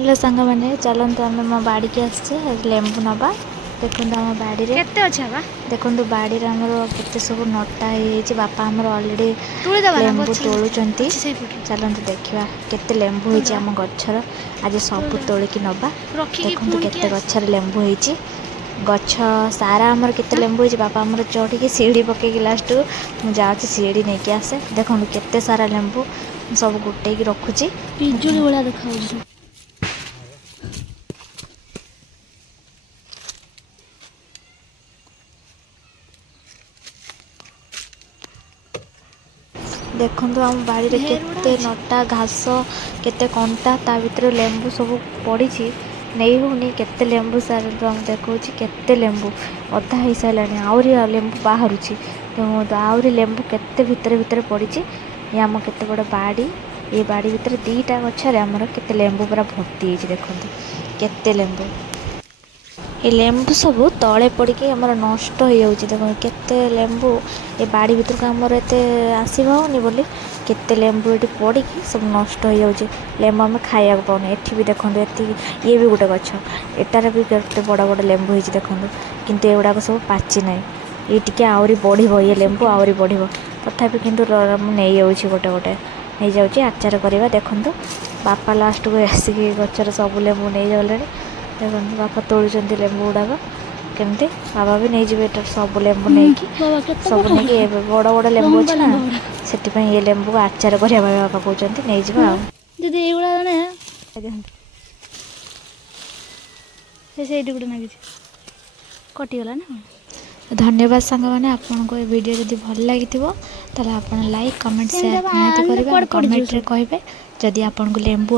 hello सांग मैंने चलते आम मो बाड़ी की आसचे लेंबू नवा देखो आम बाड़ी केते अच्छा बा देखो बाड़ी केते सब नटा हो बापा आमर अलरेडी तुली दबा ना लेंबू गछ तोलुंट अच्छी सही पट चलते देखा केते लेंबू तुली होती दबा आम गछर आज सब तोलिकी नवा रखिकी देखो पुणी के केते गछर लेंबू होती गछ सारा आमर केते लेंबू होती बापा आमर चढ़ी सीढ़ी पकईकी लास्ट मुझे सीढ़ी नहीं कि आसे देखो केते सारा लेंबू सब गोटे रखुची पिजुली भला देखा सब देखो आम बाड़ी केते नटा घास केते कंटा ता भीतर लेंबू सब पड़ी नहीं होनी केते लेंबू सार देखा केते लेंबू अधा हो सारा आहरी लेंबू बाहर आहरी लेंबू केते भितर भितर पड़ी ये आम केते बड़ बाड़ी ये बाड़ी भितर दीटा गचर आमर केते लेंबू पूरा भर्ती देखो केते लेंबू ये लेंबू सब तले पड़ी आमर नष्ट हो जाऊँगी देखो केते लेंबू ये बाड़ी भीतर को आमर एत आसनी बोली केते लेंबू ये पड़ी सब नष्ट हो जाऊँगी लेंबू आम खाया पाऊनी एठी भी देखो ये भी गोटे गछ एटार भी केते बड़ बड़ लेंबू हो देखो किंतु एगुड़ाक सब पाची ना ये टी आहरी बढ़ ये लेंबू आहरी बढ़ तथापि किंतु नहीं जाऊँगी गोटे गोटे नहीं जाऊँगी आचार करवा देखो बापा लास्ट को आसिक गचर सब लेंबू नहीं गले देखो बापा तोलुंट लेंबू गुड़ाक केमती बाबा भी नहीं जी सब लेंबू नहीं सब नहीं बड़ बड़ लेंबू अच्छे ना से ये लेंबू आचार करवा बापा कहते नहीं जावा दीदी एगुड़ा से गोटे ना कटिगला ना धन्यवाद सांग मैंने आपन को वीडियो जदि भल लगी ताला आप लाइक कमेंट शेयर निहाती करेंगे कमेंट रे कहिबे जदि आपन को लेंबू